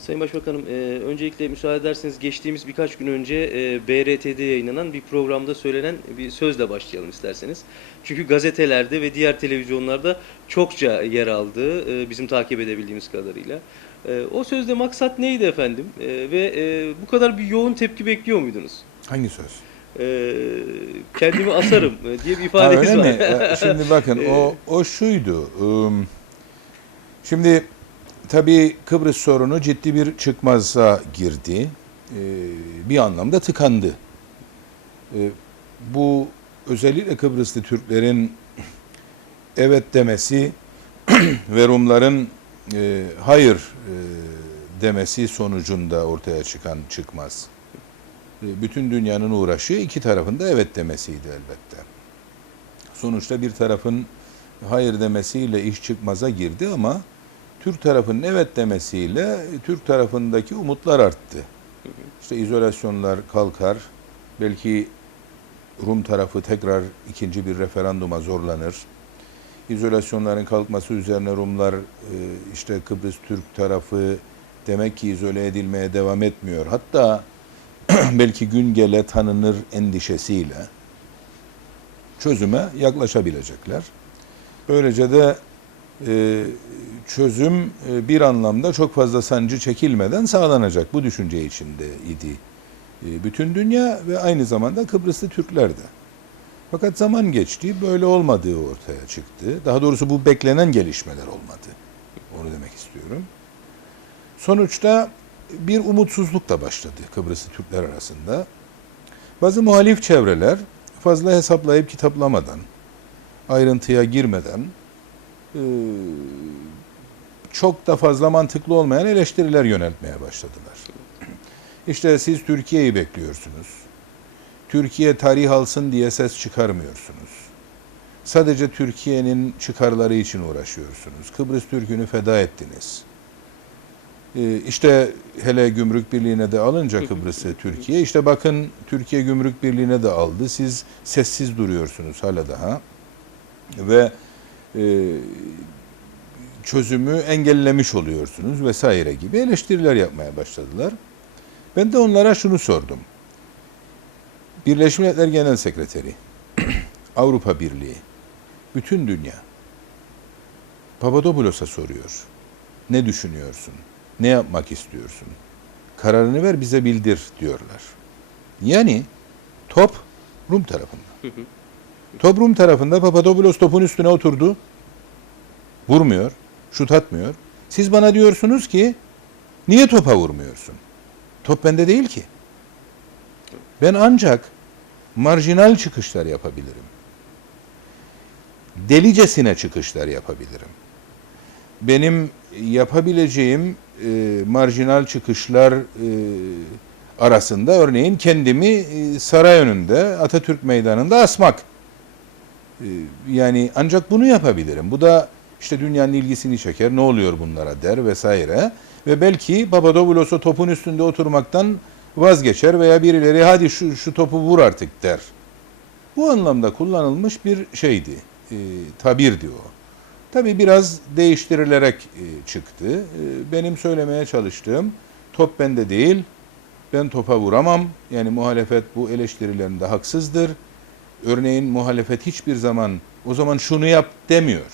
Sayın Başbakanım, e, öncelikle müsaade ederseniz geçtiğimiz birkaç gün önce e, BRT'de yayınlanan bir programda söylenen bir sözle başlayalım isterseniz. Çünkü gazetelerde ve diğer televizyonlarda çokça yer aldı e, bizim takip edebildiğimiz kadarıyla. E, o sözde maksat neydi efendim? E, ve e, bu kadar bir yoğun tepki bekliyor muydunuz? Hangi söz? E, kendimi asarım e, diye bir Ha, ifadeniz öyle var. mi? Ya, Şimdi bakın o o şuydu. Şimdi tabii Kıbrıs sorunu ciddi bir çıkmaza girdi. Ee, Bir anlamda tıkandı. Ee, Bu özellikle Kıbrıslı Türklerin evet demesi ve Rumların e, hayır e, demesi sonucunda ortaya çıkan çıkmaz. E, Bütün dünyanın uğraşığı iki tarafında evet demesiydi elbette. Sonuçta bir tarafın hayır demesiyle iş çıkmaza girdi ama Türk tarafının evet demesiyle Türk tarafındaki umutlar arttı. İşte izolasyonlar kalkar. Belki Rum tarafı tekrar ikinci bir referanduma zorlanır. İzolasyonların kalkması üzerine Rumlar e, işte Kıbrıs Türk tarafı demek ki izole edilmeye devam etmiyor. Hatta belki gün gele tanınır endişesiyle çözüme yaklaşabilecekler. Böylece de çözüm e, bir anlamda çok fazla sancı çekilmeden sağlanacak. Bu düşünce içinde idi. E, bütün dünya ve aynı zamanda Kıbrıslı Türkler de. Fakat zaman geçti, böyle olmadığı ortaya çıktı. Daha doğrusu bu beklenen gelişmeler olmadı. Onu demek istiyorum. Sonuçta bir umutsuzluk da başladı Kıbrıslı Türkler arasında. Bazı muhalif çevreler fazla hesaplayıp kitaplamadan, ayrıntıya girmeden çok da fazla mantıklı olmayan eleştiriler yöneltmeye başladılar. İşte siz Türkiye'yi bekliyorsunuz. Türkiye tarih alsın diye ses çıkarmıyorsunuz. Sadece Türkiye'nin çıkarları için uğraşıyorsunuz. Kıbrıs Türk'ünü feda ettiniz. Ee, İşte hele Gümrük Birliği'ne de alınca Kıbrıs'ı Türkiye, işte bakın Türkiye Gümrük Birliği'ne de aldı. Siz sessiz duruyorsunuz hala daha. Ve çözümü engellemiş oluyorsunuz vesaire gibi eleştiriler yapmaya başladılar. Ben de onlara şunu sordum. Birleşmiş Milletler Genel Sekreteri, Avrupa Birliği, bütün dünya Papadopoulos'a soruyor. Ne düşünüyorsun? Ne yapmak istiyorsun? Kararını ver bize bildir diyorlar. Yani top Rum tarafında. Top Rum tarafında Papadopoulos topun üstüne oturdu. Vurmuyor, şut atmıyor. Siz bana diyorsunuz ki niye topa vurmuyorsun? Top bende değil ki. Ben ancak marjinal çıkışlar yapabilirim. Delicesine çıkışlar yapabilirim. Benim yapabileceğim e, marjinal çıkışlar e, arasında örneğin kendimi e, saray önünde Atatürk Meydanı'nda asmak. E, yani ancak bunu yapabilirim. Bu da işte dünyanın ilgisini çeker. Ne oluyor bunlara der vesaire. Ve belki Papadopoulos'a topun üstünde oturmaktan vazgeçer veya birileri hadi şu, şu topu vur artık der. Bu anlamda kullanılmış bir şeydi, e, tabirdi o. Tabii biraz değiştirilerek e, çıktı. E, benim söylemeye çalıştığım top bende değil, ben topa vuramam. Yani muhalefet bu eleştirilerinde haksızdır. Örneğin muhalefet hiçbir zaman o zaman şunu yap demiyor.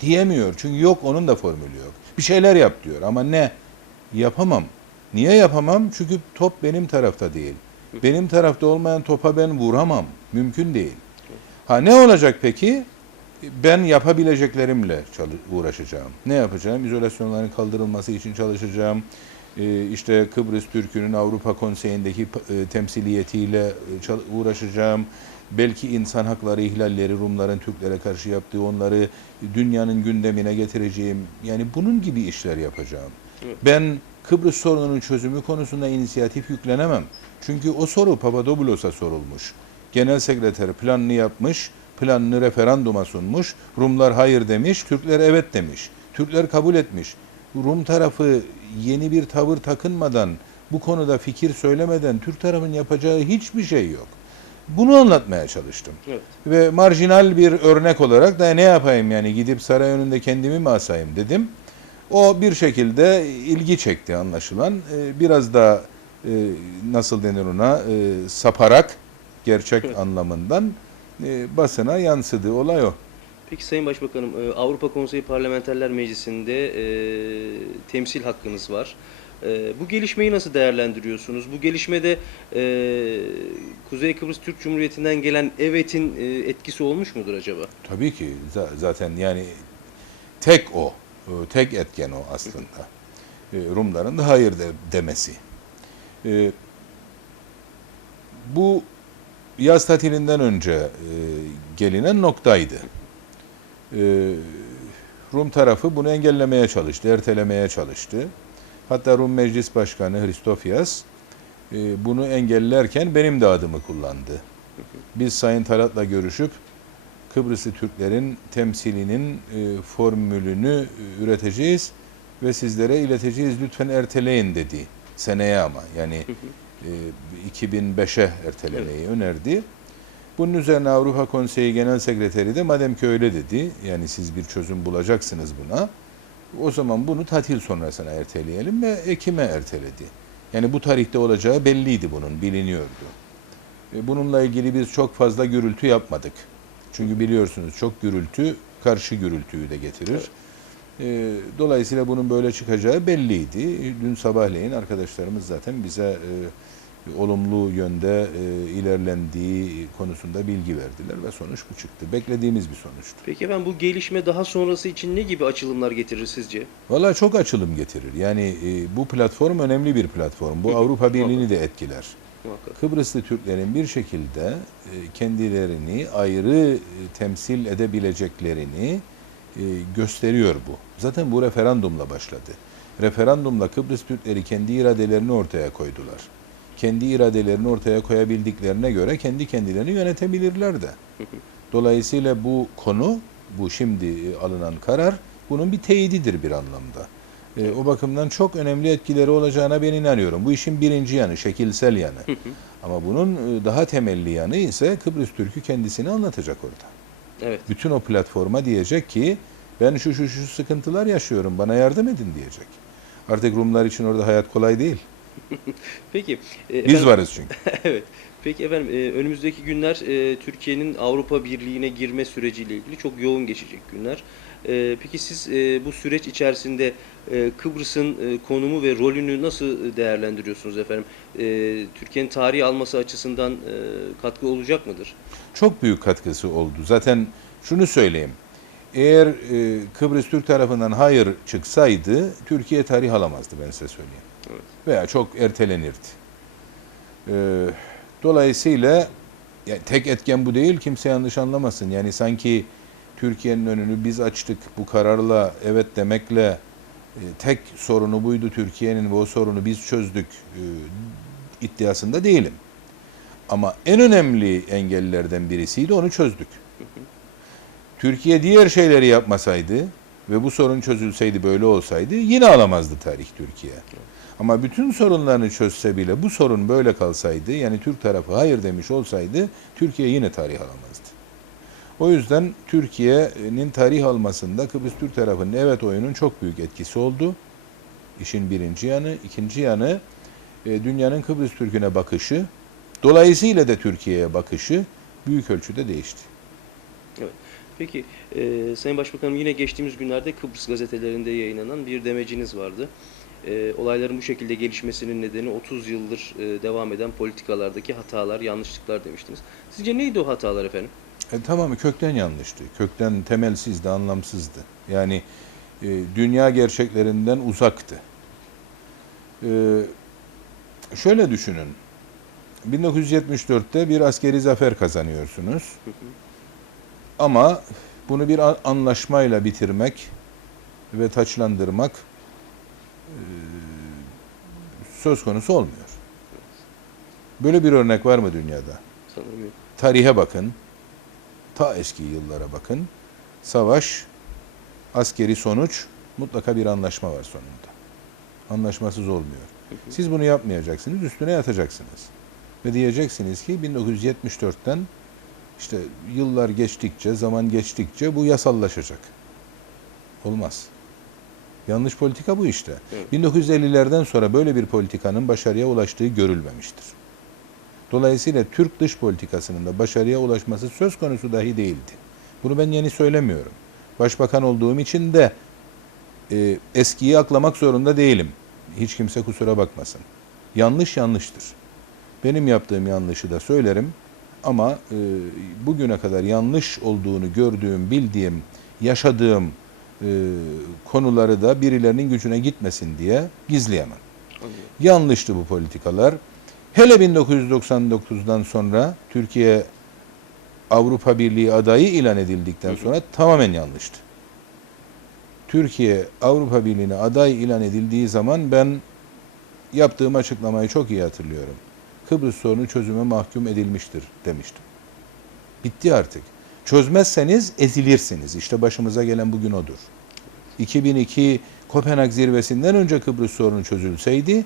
Diyemiyor. Çünkü yok onun da formülü yok. Bir şeyler yap diyor ama ne? Yapamam. Niye yapamam? Çünkü top benim tarafta değil. Benim tarafta olmayan topa ben vuramam. Mümkün değil. Ha ne olacak peki? Ben yapabileceklerimle uğraşacağım. Ne yapacağım? İzolasyonların kaldırılması için çalışacağım. Ee, işte Kıbrıs Türk'ünün Avrupa Konseyi'ndeki e, temsiliyetiyle e, uğraşacağım. Belki insan hakları ihlalleri Rumların Türklere karşı yaptığı onları dünyanın gündemine getireceğim. Yani bunun gibi işler yapacağım. Evet. Ben Kıbrıs sorununun çözümü konusunda inisiyatif yüklenemem. Çünkü o soru Papadopoulos'a sorulmuş. Genel sekreter planını yapmış, planını referanduma sunmuş. Rumlar hayır demiş, Türkler evet demiş. Türkler kabul etmiş. Rum tarafı yeni bir tavır takınmadan, bu konuda fikir söylemeden Türk tarafının yapacağı hiçbir şey yok. Bunu anlatmaya çalıştım. Evet. Ve marjinal bir örnek olarak da ne yapayım yani gidip saray önünde kendimi mi asayım dedim. O bir şekilde ilgi çekti anlaşılan. E, Biraz da e, nasıl denir ona e, saparak gerçek anlamından e, basına yansıdı. Olay o. Peki Sayın Başbakanım, Avrupa Konseyi Parlamenterler Meclisi'nde temsil hakkınız var. E, bu gelişmeyi nasıl değerlendiriyorsunuz? Bu gelişmede e, Kuzey Kıbrıs Türk Cumhuriyeti'nden gelen evetin e, etkisi olmuş mudur acaba? Tabii ki za- zaten yani tek o, e, tek etken o aslında. Rumların da hayır de- demesi. Bu yaz tatilinden önce gelinen noktaydı. Rum tarafı bunu engellemeye çalıştı, ertelemeye çalıştı. Hatta Rum Meclis Başkanı Hristofias e, bunu engellerken benim de adımı kullandı. Biz Sayın Talat'la görüşüp Kıbrıslı Türklerin temsilinin e, formülünü e, üreteceğiz ve sizlere ileteceğiz. Lütfen erteleyin dedi. Seneye ama yani e, 2005'e ertelemeyi önerdi. Bunun üzerine Avrupa Konseyi Genel Sekreteri de madem ki öyle dedi, yani siz bir çözüm bulacaksınız buna, o zaman bunu tatil sonrasına erteleyelim ve Ekim'e erteledi. Yani bu tarihte olacağı belliydi bunun, biliniyordu. E, Bununla ilgili biz çok fazla gürültü yapmadık. Çünkü biliyorsunuz çok gürültü karşı gürültüyü de getirir. E, Dolayısıyla bunun böyle çıkacağı belliydi. E, Dün sabahleyin arkadaşlarımız zaten bize e, olumlu yönde e, ilerlendiği konusunda bilgi verdiler ve sonuç bu çıktı. Beklediğimiz bir sonuçtu. Peki efendim bu gelişme daha sonrası için ne gibi açılımlar getirir sizce? Vallahi çok açılım getirir. Yani e, bu platform önemli bir platform. Bu Avrupa Birliği'ni de etkiler. Muhakkak. Kıbrıslı Türklerin bir şekilde e, kendilerini ayrı e, temsil edebileceklerini e, gösteriyor bu. Zaten bu referandumla başladı. Referandumla Kıbrıs Türkleri kendi iradelerini ortaya koydular. Kendi iradelerini ortaya koyabildiklerine göre kendi kendilerini yönetebilirler de. Dolayısıyla bu konu, bu şimdi e, alınan karar bunun bir teyididir bir anlamda. E, o bakımdan çok önemli etkileri olacağına ben inanıyorum. Bu işin birinci yanı, şekilsel yanı. Ama bunun e, daha temelli yanı ise Kıbrıs Türk'ü kendisini anlatacak orada. Evet. Bütün o platforma diyecek ki ben şu şu şu sıkıntılar yaşıyorum bana yardım edin diyecek. Artık Rumlar için orada hayat kolay değil. Peki. e, Biz efendim- varız çünkü. evet. Peki efendim e, önümüzdeki günler e, Türkiye'nin Avrupa Birliği'ne girme süreciyle ilgili çok yoğun geçecek günler. E, peki siz e, bu süreç içerisinde e, Kıbrıs'ın e, konumu ve rolünü nasıl değerlendiriyorsunuz efendim? E, Türkiye'nin tarihi alması açısından e, katkı olacak mıdır? Çok büyük katkısı oldu. Zaten şunu söyleyeyim. Eğer e, Kıbrıs Türk tarafından hayır çıksaydı Türkiye tarih alamazdı ben size söyleyeyim. Evet. Veya çok ertelenirdi. E, dolayısıyla yani tek etken bu değil kimse yanlış anlamasın. Yani sanki Türkiye'nin önünü biz açtık bu kararla evet demekle e, tek sorunu buydu Türkiye'nin ve o sorunu biz çözdük e, iddiasında değilim. Ama en önemli engellerden birisiydi onu çözdük. Türkiye diğer şeyleri yapmasaydı ve bu sorun çözülseydi böyle olsaydı yine alamazdı tarih Türkiye. Ama bütün sorunlarını çözse bile bu sorun böyle kalsaydı yani Türk tarafı hayır demiş olsaydı Türkiye yine tarih alamazdı. O yüzden Türkiye'nin tarih almasında Kıbrıs Türk tarafının evet oyunun çok büyük etkisi oldu. İşin birinci yanı. ikinci yanı e, dünyanın Kıbrıs Türk'üne bakışı, dolayısıyla da Türkiye'ye bakışı büyük ölçüde değişti. Peki e, Sayın Başbakanım yine geçtiğimiz günlerde Kıbrıs gazetelerinde yayınlanan bir demeciniz vardı. E, olayların bu şekilde gelişmesinin nedeni 30 yıldır e, devam eden politikalardaki hatalar, yanlışlıklar demiştiniz. Sizce neydi o hatalar efendim? E, tamamı kökten yanlıştı. Kökten temelsizdi, anlamsızdı. Yani e, dünya gerçeklerinden uzaktı. E, şöyle düşünün. 1974'te bir askeri zafer kazanıyorsunuz. Ama bunu bir an- anlaşmayla bitirmek ve taçlandırmak söz konusu olmuyor. Böyle bir örnek var mı dünyada? Sanırım. Tarihe bakın. Ta eski yıllara bakın. Savaş, askeri sonuç, mutlaka bir anlaşma var sonunda. Anlaşmasız olmuyor. Siz bunu yapmayacaksınız, üstüne yatacaksınız. Ve diyeceksiniz ki 1974'ten işte yıllar geçtikçe, zaman geçtikçe bu yasallaşacak. Olmaz. Yanlış politika bu işte. Evet. 1950'lerden sonra böyle bir politikanın başarıya ulaştığı görülmemiştir. Dolayısıyla Türk dış politikasının da başarıya ulaşması söz konusu dahi değildi. Bunu ben yeni söylemiyorum. Başbakan olduğum için de e, eskiyi aklamak zorunda değilim. Hiç kimse kusura bakmasın. Yanlış yanlıştır. Benim yaptığım yanlışı da söylerim ama e, bugüne kadar yanlış olduğunu gördüğüm, bildiğim, yaşadığım e, konuları da birilerinin gücüne gitmesin diye gizleyemem. Yanlıştı bu politikalar. Hele 1999'dan sonra Türkiye Avrupa Birliği adayı ilan edildikten sonra tamamen yanlıştı. Türkiye Avrupa Birliği'ne aday ilan edildiği zaman ben yaptığım açıklamayı çok iyi hatırlıyorum. Kıbrıs sorunu çözüme mahkum edilmiştir demiştim. Bitti artık. Çözmezseniz ezilirsiniz. İşte başımıza gelen bugün odur. 2002 Kopenhag zirvesinden önce Kıbrıs sorunu çözülseydi,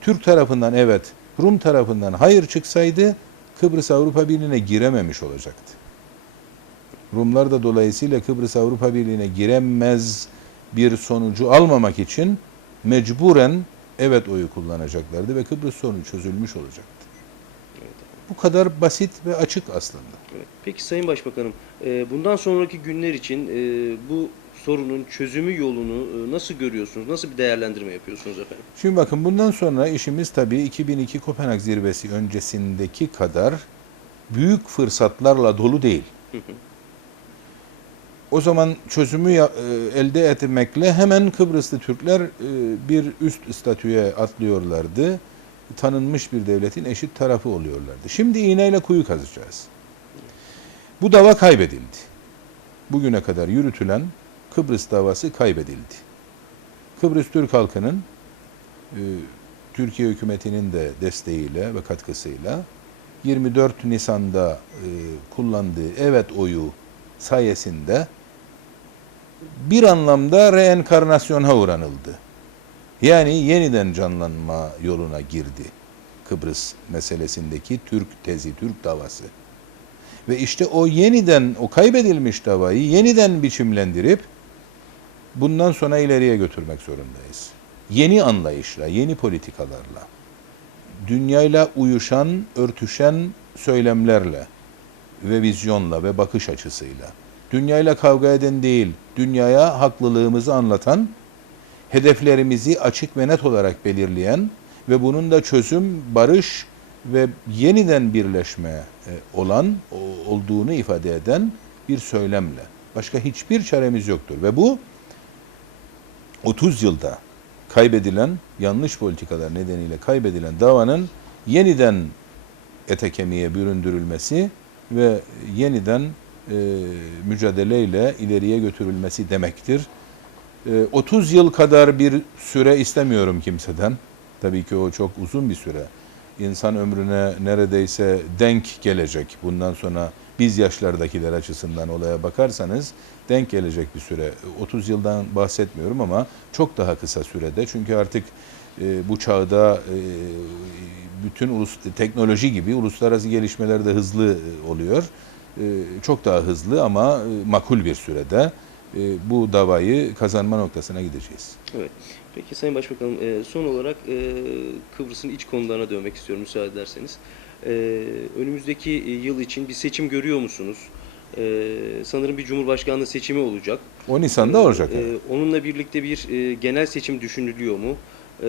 Türk tarafından evet, Rum tarafından hayır çıksaydı Kıbrıs Avrupa Birliği'ne girememiş olacaktı. Rumlar da dolayısıyla Kıbrıs Avrupa Birliği'ne giremez bir sonucu almamak için mecburen evet oyu kullanacaklardı ve Kıbrıs sorunu çözülmüş olacaktı. Bu kadar basit ve açık aslında. Peki Sayın Başbakanım, e, bundan sonraki günler için e, bu sorunun çözümü yolunu e, nasıl görüyorsunuz? Nasıl bir değerlendirme yapıyorsunuz efendim? Şimdi bakın bundan sonra işimiz tabii 2002 Kopenhag zirvesi öncesindeki kadar büyük fırsatlarla dolu değil. Hı hı. O zaman çözümü elde etmekle hemen Kıbrıslı Türkler bir üst statüye atlıyorlardı. Tanınmış bir devletin eşit tarafı oluyorlardı. Şimdi iğneyle kuyu kazacağız. Bu dava kaybedildi. Bugüne kadar yürütülen Kıbrıs davası kaybedildi. Kıbrıs Türk halkının e, Türkiye hükümetinin de desteğiyle ve katkısıyla 24 Nisan'da e, kullandığı evet oyu sayesinde bir anlamda reenkarnasyona uğranıldı. Yani yeniden canlanma yoluna girdi Kıbrıs meselesindeki Türk tezi, Türk davası. Ve işte o yeniden, o kaybedilmiş davayı yeniden biçimlendirip bundan sonra ileriye götürmek zorundayız. Yeni anlayışla, yeni politikalarla, dünyayla uyuşan, örtüşen söylemlerle ve vizyonla ve bakış açısıyla, dünyayla kavga eden değil, dünyaya haklılığımızı anlatan, hedeflerimizi açık ve net olarak belirleyen ve bunun da çözüm, barış ve yeniden birleşme e, olan olduğunu ifade eden bir söylemle. Başka hiçbir çaremiz yoktur ve bu 30 yılda kaybedilen yanlış politikalar nedeniyle kaybedilen davanın yeniden ete kemiğe büründürülmesi ve yeniden e, mücadeleyle ileriye götürülmesi demektir. E, 30 yıl kadar bir süre istemiyorum kimseden. Tabii ki o çok uzun bir süre. İnsan ömrüne neredeyse denk gelecek. Bundan sonra biz yaşlardakiler açısından olaya bakarsanız denk gelecek bir süre. 30 yıldan bahsetmiyorum ama çok daha kısa sürede. Çünkü artık e, bu çağda e, bütün ulus, teknoloji gibi uluslararası gelişmeler de hızlı e, oluyor. Çok daha hızlı ama makul bir sürede bu davayı kazanma noktasına gideceğiz. Evet. Peki Sayın Başbakanım, e, son olarak e, Kıbrıs'ın iç konularına dönmek istiyorum müsaade ederseniz. E, önümüzdeki yıl için bir seçim görüyor musunuz? Sanırım bir Cumhurbaşkanlığı seçimi olacak. O Nisan'da olacak. E, onunla birlikte bir e, genel seçim düşünülüyor mu? E,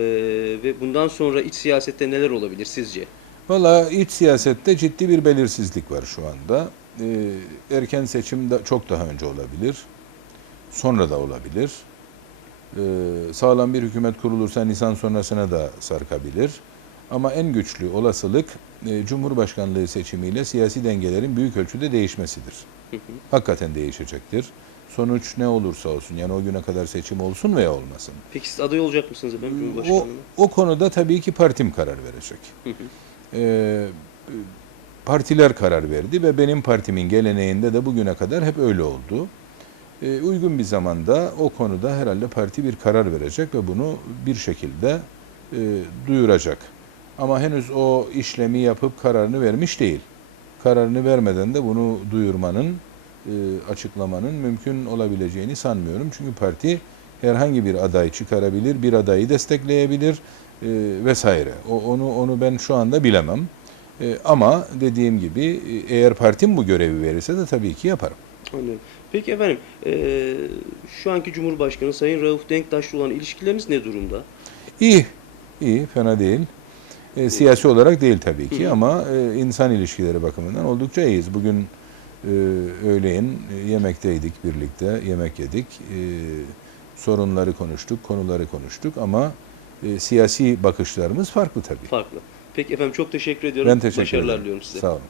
ve bundan sonra iç siyasette neler olabilir sizce? Valla iç siyasette ciddi bir belirsizlik var şu anda. Ee, erken seçim de çok daha önce olabilir. Sonra da olabilir. Ee, sağlam bir hükümet kurulursa Nisan sonrasına da sarkabilir. Ama en güçlü olasılık e, Cumhurbaşkanlığı seçimiyle siyasi dengelerin büyük ölçüde değişmesidir. Hı hı. Hakikaten değişecektir. Sonuç ne olursa olsun yani o güne kadar seçim olsun veya olmasın. Peki siz aday olacak mısınız efendim O, Cumhurbaşkanlığına? o konuda tabii ki partim karar verecek. Hı hı. Ee, partiler karar verdi ve benim partimin geleneğinde de bugüne kadar hep öyle oldu. Ee, uygun bir zamanda o konuda herhalde parti bir karar verecek ve bunu bir şekilde e, duyuracak. Ama henüz o işlemi yapıp kararını vermiş değil. Kararını vermeden de bunu duyurmanın, e, açıklamanın mümkün olabileceğini sanmıyorum. Çünkü parti herhangi bir aday çıkarabilir, bir adayı destekleyebilir e, vesaire. Onu onu ben şu anda bilemem. Ama dediğim gibi eğer partim bu görevi verirse de tabii ki yaparım. Anlıyorum. Peki efendim, e, şu anki Cumhurbaşkanı Sayın Rauf Denktaş'la olan ilişkileriniz ne durumda? İyi, iyi, fena değil. E, siyasi olarak değil tabii ki Hı ama e, insan ilişkileri bakımından oldukça iyiyiz. Bugün e, öğleyin e, yemekteydik birlikte, yemek yedik. E, sorunları konuştuk, konuları konuştuk ama e, siyasi bakışlarımız farklı tabii. Farklı. Peki efendim çok teşekkür ediyorum. Ben teşekkür Başarılar ederim. diliyorum size. Sağ olun.